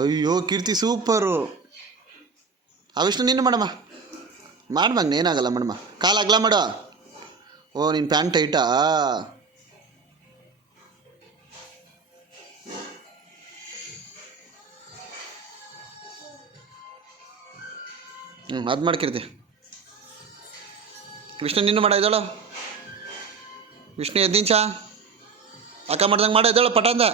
ಅಯ್ಯೋ ಕೀರ್ತಿ ಸೂಪರು. ಆ ವಿಷ್ಣು ನೀನು ಮಾಡಮ್ಮ, ಮಾಡ್ಬಂಗೆ ಏನಾಗಲ್ಲ ಮಾಡಮ್ಮ. ಕಾಲು ಅಗಲ ಮಾಡು. ಓ ನಿನ್ನ ಪ್ಯಾಂಟ್ ಟೈಟಾ? ಅದು ಮಾಡ್ಕಿರ್ತಿ. ವಿಷ್ಣು ನಿನ್ನ ಮಾಡ ಇದ್ದಾಳು. ವಿಷ್ಣು ಎದ್ದಿಂಚ ಅಕ್ಕ ಮಾಡ್ದಂಗೆ ಮಾಡ ಇದ್ದಾಳು ಪಟಾಂದ.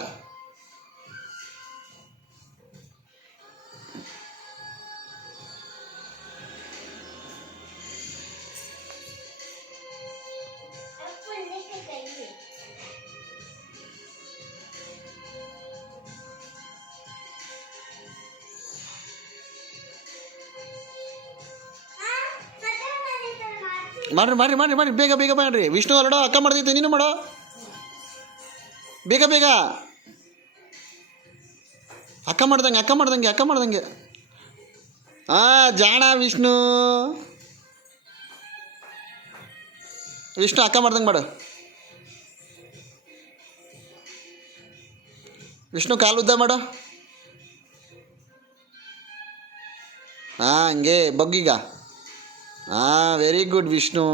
ಮಾಡ್ರಿ ಮಾಡ್ರಿ ಮಾಡ್ರಿ ಮಾಡ್ರಿ ಬೇಗ ಬೇಗ ಮಾಡ್ರಿ. ವಿಷ್ಣು ಅಲ್ಲಡೋ ಅಕ್ಕ ಮಾಡ್ತೈತೆ, ನೀನು ಮಾಡೋ ಬೇಗ ಬೇಗ. ಅಕ್ಕ ಮಾಡ್ದಂಗೆ ಅಕ್ಕ ಮಾಡ್ದಂಗೆ ಅಕ್ಕ ಮಾಡ್ದಂಗೆ. ಜಾಣ ವಿಷ್ಣು. ವಿಷ್ಣು ಅಕ್ಕ ಮಾಡ್ದಂಗೆ ಮಾಡು. ವಿಷ್ಣು ಕಾಲು ಉದ್ದ ಮಾಡು. ಹಂಗೆ ಬಗ್ಗೀಗ. Very good Vishnu.